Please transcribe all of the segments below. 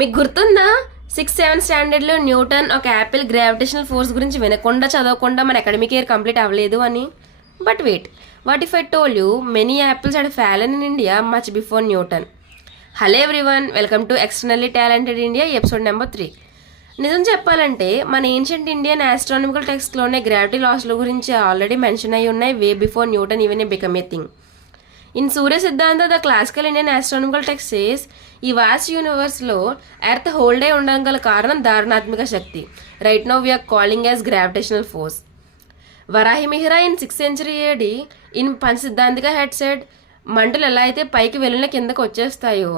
మీకు గుర్తుందా 6th 7th స్టాండర్డ్లో న్యూటన్ ఒక యాపిల్ గ్రావిటేషనల్ ఫోర్స్ గురించి వినకుండా చదవకుండా మన అకాడమిక్ ఇయర్ కంప్లీట్ అవ్వలేదు అని. But wait, what if I told you many apples had fallen in India much before Newton. Hello everyone, welcome to externally talented India episode number 3. నిజం చెప్పాలంటే మన ancient Indian astronomical టెక్స్ట్లోనే gravity లాస్ల గురించి already mention అయి ఉన్నాయి way before Newton even a become a thing. In Surya Siddhanta, the classical Indian astronomical text says, ఈ vast యూనివర్స్లో ఎర్త్ హోల్డ్ అయి ఉండడం గల కారణం ధారణాత్మక శక్తి. Right now we're calling as gravitational force. Varahamihira in 6th century AD in Panchasiddhantika he said, మంటలు ఎలా అయితే పైకి వెళ్ళిన కిందకు వచ్చేస్తాయో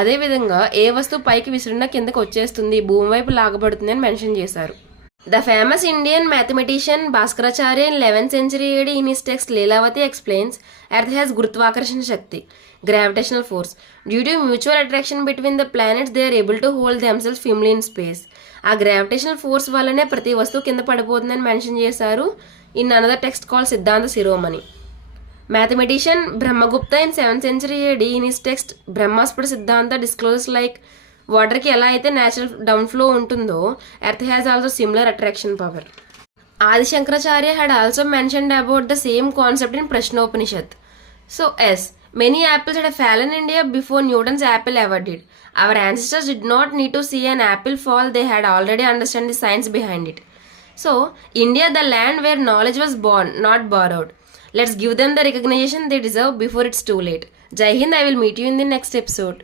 అదేవిధంగా ఏ వస్తువు పైకి విసిరిన కిందకు వచ్చేస్తుంది, భూమి వైపు లాగబడుతుంది అని మెన్షన్ చేశారు. The famous Indian mathematician Bhaskaracharya in 11th century AD in his text Leelavati explains, Earth has Gurutvakarshana Shakti, gravitational force. Due to mutual attraction between the planets, they are able to hold themselves firmly in space. ఆ gravitational force వల్లనే ప్రతి వస్తువు కింద పడిపోతుందని mention చేశారు in another text call Siddhanta Shiromani. Mathematician Brahmagupta in 7th century AD in his text Brahmasphuta Siddhanta discloses like వాటర్కి ఎలా అయితే న్యాచురల్ డౌన్ ఫ్లో ఉంటుందో earth has also similar attraction power. Adi Shankaracharya had also mentioned about the same concept in Prashnopanishad. So yes, many apples had fallen in India before Newton's apple ever did. Our ancestors did not need to see an apple fall, they had already understood the science behind it. So, India, the land where knowledge was born, not borrowed. Let's give them the recognition they deserve before it's too late. Jai Hind, I will meet you in the next episode.